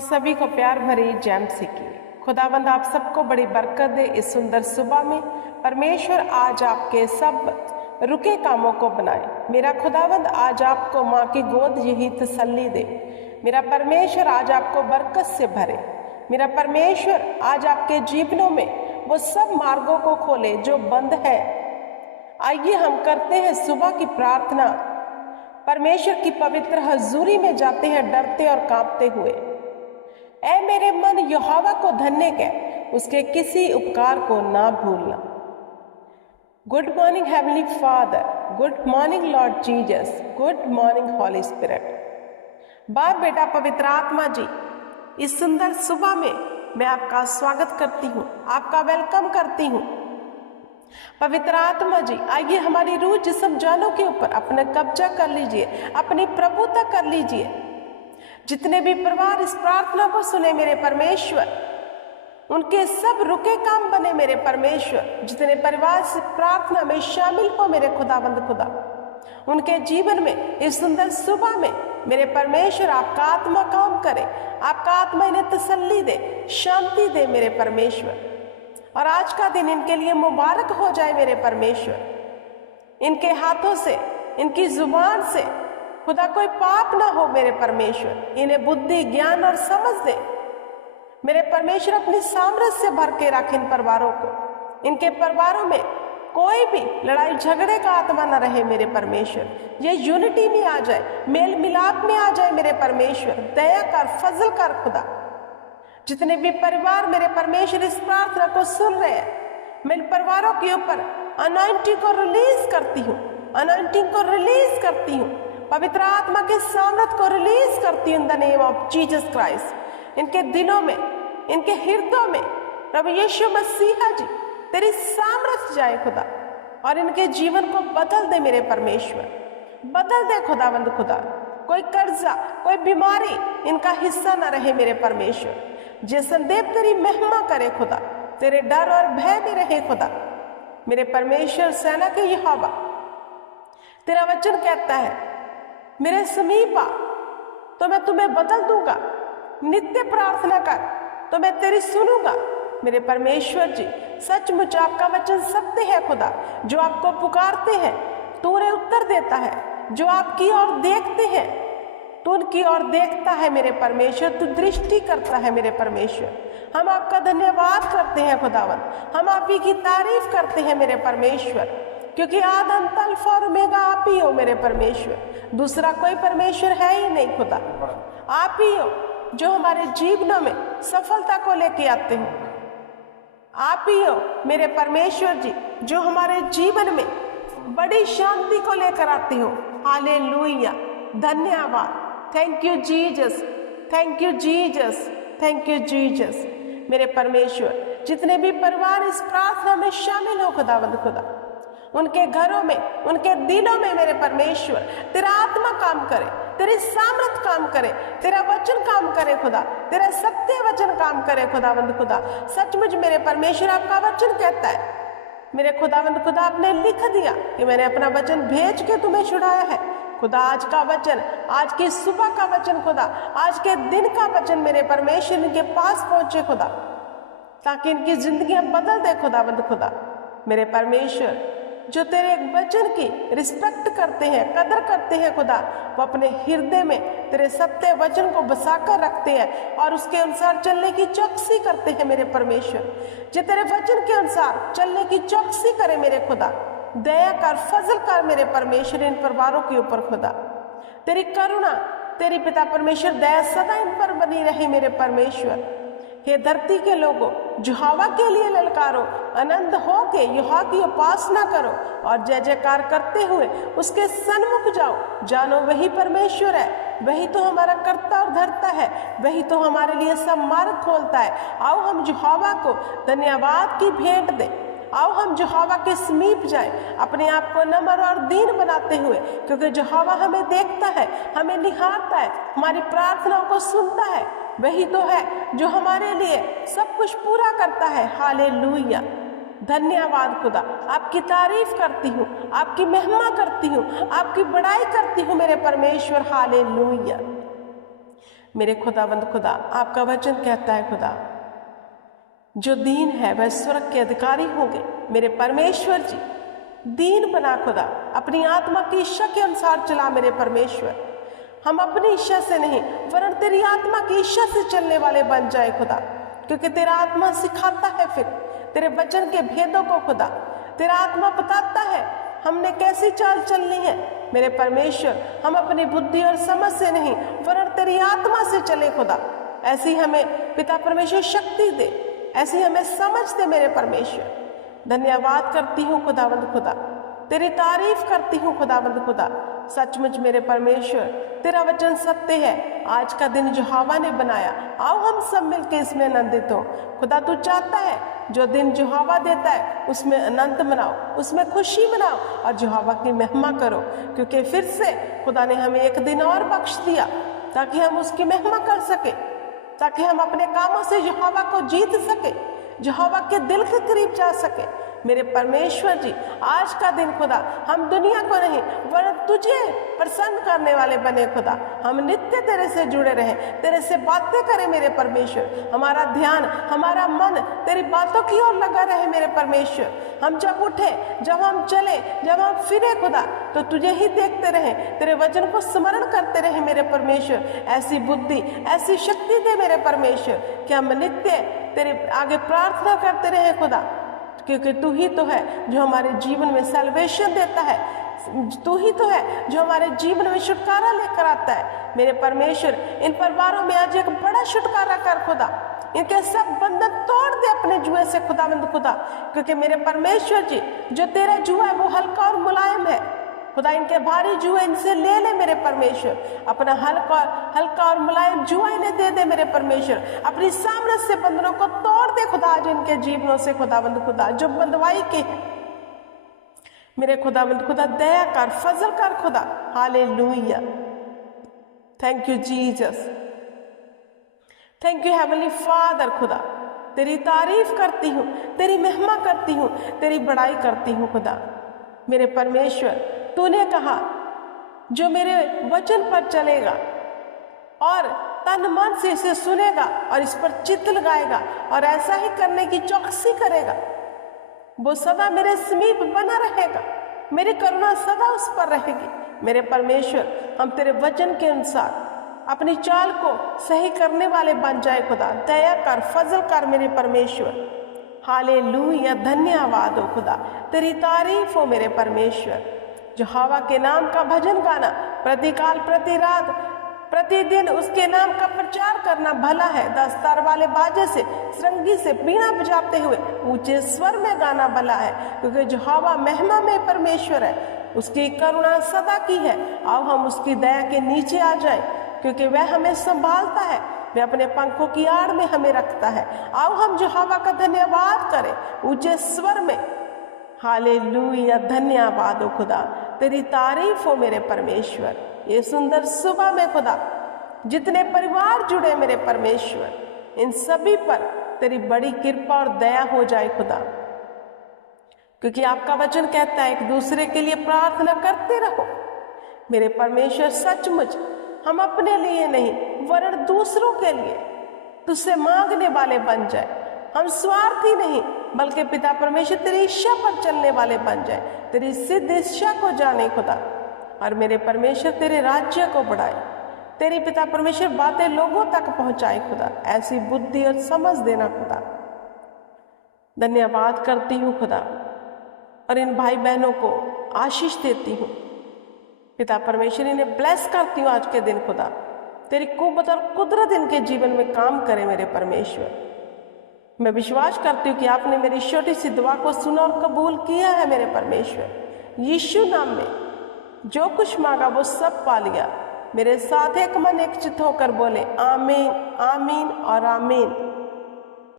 और सभी को प्यार भरी जय मसीह की। खुदावंद आप सबको बड़ी बरकत दे। इस सुंदर सुबह में परमेश्वर आज आपके सब रुके कामों को बनाए। मेरा खुदावंद आज आपको माँ की गोद यही तसल्ली दे। मेरा परमेश्वर आज आपको बरकत से भरे। मेरा परमेश्वर आज आपके जीवनों में वो सब मार्गों को खोले जो बंद है। आइए हम करते हैं सुबह की प्रार्थना। परमेश्वर की पवित्र हजूरी में जाते हैं डरते और कांपते हुए। ऐ मेरे मन यहोवा को धन्य कह, उसके किसी उपकार को ना भूलना। Good morning Heavenly Father, good morning Lord Jesus, good morning Holy Spirit. बाप बेटा पवित्र आत्मा जी, इस सुंदर सुबह में मैं आपका स्वागत करती हूँ, आपका वेलकम करती हूँ। पवित्र आत्मा जी, आइए हमारी रूह जिस्म जानों के ऊपर अपना कब्जा कर लीजिए, अपनी प्रभुता कर लीजिए। जितने भी परिवार इस प्रार्थना को सुने मेरे परमेश्वर, उनके सब रुके काम बने मेरे परमेश्वर। जितने परिवार इस प्रार्थना में शामिल हो मेरे खुदाबंद खुदा, उनके जीवन में इस सुंदर सुबह में मेरे परमेश्वर आपका आत्मा काम करे, आपका आत्मा इन्हें तसल्ली दे, शांति दे मेरे परमेश्वर। और आज का दिन इनके लिए मुबारक हो जाए मेरे परमेश्वर। इनके हाथों से, इनकी जुबान से खुदा कोई पाप ना हो मेरे परमेश्वर। इन्हें बुद्धि, ज्ञान और समझ दे मेरे परमेश्वर। अपनी सामर्थ्य से भर के रख इन परिवारों को। इनके परिवारों में कोई भी लड़ाई झगड़े का आत्मा ना रहे मेरे परमेश्वर। ये यूनिटी में आ जाए, मेल मिलाप में आ जाए मेरे परमेश्वर। दया कर, फजल कर खुदा। जितने भी परिवार मेरे परमेश्वर इस प्रार्थना को सुन रहे हैं, मैं इन परिवारों के ऊपर अनॉइंटिंग को रिलीज करती हूँ, अनॉइंटिंग को रिलीज करती हूँ, पवित्र आत्मा के सामर्थ को रिलीज करती हूँ in the name of Jesus Christ. इनके दिलों में, इनके हृदयों में प्रभु यीशु मसीहा जी तेरी सामर्थ जाए खुदा, और इनके जीवन को बदल दे मेरे परमेश्वर। बदल दे खुदावंद खुदा। कोई कर्जा, कोई बीमारी इनका हिस्सा ना रहे मेरे परमेश्वर। जैसन देव तेरी महिमा करे खुदा, तेरे डर और भय में रहे खुदा मेरे परमेश्वर। सेना के यहोवा, तेरा वचन कहता है मेरे समीप आ तो मैं तुम्हें बदल दूंगा। नित्य प्रार्थना कर तो मैं तेरी सुनूंगा मेरे परमेश्वर जी। सचमुच आपका वचन सत्य है खुदा। जो आपको पुकारते हैं तो उन्हें उत्तर देता है, जो आपकी ओर देखते हैं तो उनकी ओर देखता है मेरे परमेश्वर। तू दृष्टि करता है मेरे परमेश्वर। हम आपका धन्यवाद करते हैं खुदावन, हम आप ही की तारीफ करते हैं मेरे परमेश्वर, क्योंकि आद अंत अल्फा और ओमेगा आप ही हो मेरे परमेश्वर। दूसरा कोई परमेश्वर है ही नहीं खुदा। आप ही हो जो हमारे जीवनों में सफलता को लेके आते हो। आप ही हो मेरे परमेश्वर जी जो हमारे जीवन में बड़ी शांति को लेकर आते हो। हालेलुया, धन्यवाद। Thank you Jesus, thank you Jesus, thank you Jesus मेरे परमेश्वर। जितने भी परिवार इस प्रार्थना में शामिल हो खुदावंद खुदा, उनके घरों में, उनके दिलों में मेरे परमेश्वर तेरा आत्मा काम करे, तेरी सामर्थ काम करे, तेरा वचन काम करे खुदा, तेरा सत्य वचन काम करे खुदावंद खुदा। सचमुच मेरे परमेश्वर आपका वचन कहता है मेरे खुदावंद खुदा, आपने लिख दिया कि मैंने अपना वचन भेज के तुम्हें छुड़ाया है खुदा। आज का वचन, आज की सुबह का वचन खुदा, आज के दिन का वचन मेरे परमेश्वर इनके पास पहुंचे खुदा, ताकि इनकी जिंदगियां बदल दे खुदावंद खुदा मेरे परमेश्वर। जो तेरे वचन की रिस्पेक्ट करते हैं, कदर करते हैं खुदा, वो अपने हृदय में तेरे सत्य वचन को बसाकर रखते हैं और उसके अनुसार चलने की चौकसी करते हैं मेरे परमेश्वर। जो तेरे वचन के अनुसार चलने की चौकसी करे मेरे खुदा, दया कर, फजल कर मेरे परमेश्वर इन परिवारों के ऊपर खुदा। तेरी करुणा, तेरी पिता परमेश्वर दया सदा इन पर बनी रहे मेरे परमेश्वर। हे धरती के लोगों, यहोवा के लिए ललकारो, आनंद हो के यहोवा की उपासना करो और जय जयकार करते हुए उसके सन्मुख जाओ। जानो वही परमेश्वर है, वही तो हमारा कर्ता और धर्ता है, वही तो हमारे लिए सब मार्ग खोलता है। आओ हम यहोवा को धन्यवाद की भेंट दें। आओ हम यहोवा के समीप जाए, अपने आप को नम्र और दीन बनाते हुए, क्योंकि यहोवा हमें देखता है, हमें निहारता है, हमारी प्रार्थनाओं को सुनता है। वही तो है जो हमारे लिए सब कुछ पूरा करता है। हालेलुया, धन्यवाद खुदा। आपकी तारीफ करती हूँ, आपकी महिमा करती हूँ, आपकी बड़ाई करती हूँ मेरे परमेश्वर। हालेलुया। मेरे खुदावंद खुदा, आपका वचन कहता है खुदा, जो दीन है वह स्वर्ग के अधिकारी होंगे। मेरे परमेश्वर जी, दीन बना खुदा, अपनी आत्मा की इच्छा के अनुसार चला मेरे परमेश्वर। हम अपनी इच्छा से नहीं वरन तेरी आत्मा की इच्छा से चलने वाले बन जाए खुदा, क्योंकि तेरा आत्मा सिखाता है फिर तेरे वचन के भेदों को खुदा। तेरा आत्मा बताता है हमने कैसी चाल चलनी है मेरे परमेश्वर। हम अपनी बुद्धि और समझ से नहीं वरन तेरी आत्मा से चले खुदा। ऐसी हमें पिता परमेश्वर शक्ति दे, ऐसी हमें समझ दे मेरे परमेश्वर। धन्यवाद करती हूँ खुदावंद खुदा, तेरी तारीफ करती हूँ खुदावंद खुदा। सचमुच मेरे परमेश्वर, तेरा वचन सत्य है। आज का दिन जो हवा ने बनाया, आओ हम सब मिलकर इसमें आनंदित हो खुदा। तू चाहता है जो दिन जो हवा देता है उसमें आनंद मनाओ, उसमें खुशी मनाओ और जो हवा की महिमा करो, क्योंकि फिर से खुदा ने हमें एक दिन और बख्श दिया ताकि हम उसकी महिमा कर सके, ताकि हम अपने कामों से जो हवा को जीत सके, जो हवा के दिल के करीब जा सके। मेरे परमेश्वर जी, आज का दिन खुदा हम दुनिया को नहीं वरन तुझे प्रसन्न करने वाले बने खुदा। हम नित्य तेरे से जुड़े रहें, तेरे से बातें करें मेरे परमेश्वर। हमारा ध्यान, हमारा मन तेरी बातों की ओर लगा रहे मेरे परमेश्वर। हम जब उठे, जब हम चले, जब हम फिरे खुदा, तो तुझे ही देखते रहें, तेरे वचन को स्मरण करते रहे मेरे परमेश्वर। ऐसी बुद्धि, ऐसी शक्ति दे मेरे परमेश्वर कि हम नित्य तेरे आगे प्रार्थना करते रहे खुदा, क्योंकि तू ही तो है जो हमारे जीवन में सैल्वेशन देता है। तू ही तो है जो हमारे जीवन में छुटकारा लेकर आता है मेरे परमेश्वर। इन परिवारों में आज एक बड़ा छुटकारा कर खुदा, इनके सब बंधन तोड़ दे अपने जुए से खुदावंद खुदा, क्योंकि मेरे परमेश्वर जी, जो तेरा जुआ है वो हल्का और मुलायम है खुदा। इनके भारी जुए इनसे ले ले मेरे परमेश्वर। अपना हल्का और मुलायम जुआ इन्हें दे दे मेरे परमेश्वर। अपनी सामर्थ्य से बंधनों को तोड़ दे खुदा आज इनके जीवनों से खुदावंद खुदा, जो बंधवाई के हैं मेरे खुदावंद खुदा। दया कर, फजल कर खुदा। Hallelujah, thank you Jesus, thank you heavenly father खुदा। तेरी तारीफ करती हूँ, तेरी महिमा करती हूँ, तेरी बड़ाई करती हूँ खुदा। मेरे परमेश्वर, तूने कहा जो मेरे वचन पर चलेगा और तन मन से इसे सुनेगा और इस पर चित्त लगाएगा और ऐसा ही करने की चौकसी करेगा, वो सदा मेरे समीप बना रहेगा, मेरी करुणा सदा उस पर रहेगी। मेरे परमेश्वर, हम तेरे वचन के अनुसार अपनी चाल को सही करने वाले बन जाए खुदा। दया कर, फजल कर मेरे परमेश्वर। हालेलुया, धन्यवाद हो खुदा, तेरी तारीफ हो मेरे परमेश्वर। जो हवा के नाम का भजन गाना, प्रतिकाल, प्रति रात, प्रतिदिन उसके नाम का प्रचार करना भला है। दस्तार वाले बाजे से, श्रृंगी से, बीणा बजाते हुए ऊंचे स्वर में गाना भला है, क्योंकि जो हवा महिमा में परमेश्वर है, उसकी करुणा सदा की है। आओ हम उसकी दया के नीचे आ जाएं, क्योंकि वह हमें संभालता है, वह अपने पंखों की आड़ में हमें रखता है। आओ हम जो हवा का धन्यवाद करें ऊंचे स्वर में। हालेलुया, धन्यवाद हो खुदा, तेरी तारीफ हो मेरे परमेश्वर। ये सुंदर सुबह में खुदा, जितने परिवार जुड़े मेरे परमेश्वर, इन सभी पर तेरी बड़ी कृपा और दया हो जाए खुदा, क्योंकि आपका वचन कहता है एक दूसरे के लिए प्रार्थना करते रहो मेरे परमेश्वर। सचमुच हम अपने लिए नहीं वरन दूसरों के लिए तुझसे मांगने वाले बन जाए। हम स्वार्थी नहीं बल्कि पिता परमेश्वर तेरी इच्छा पर चलने वाले बन जाए, तेरी सिद्ध इच्छा को जाने खुदा। और मेरे परमेश्वर तेरे राज्य को बढ़ाए, तेरी पिता परमेश्वर बातें लोगों तक पहुंचाए खुदा। ऐसी बुद्धि और समझ देना खुदा। धन्यवाद करती हूँ खुदा, और इन भाई बहनों को आशीष देती हूँ पिता परमेश्वर। इन्हें ब्लेस करती हूँ आज के दिन खुदा। तेरी कुव्वत और कुदरत इनके जीवन में काम करे मेरे परमेश्वर। मैं विश्वास करती हूँ कि आपने मेरी छोटी सी दुआ को सुना और कबूल किया है मेरे परमेश्वर। यीशु नाम में जो कुछ मांगा वो सब पा लिया। मेरे साथ एक मन एक चित्त होकर बोले आमीन, आमीन और आमीन।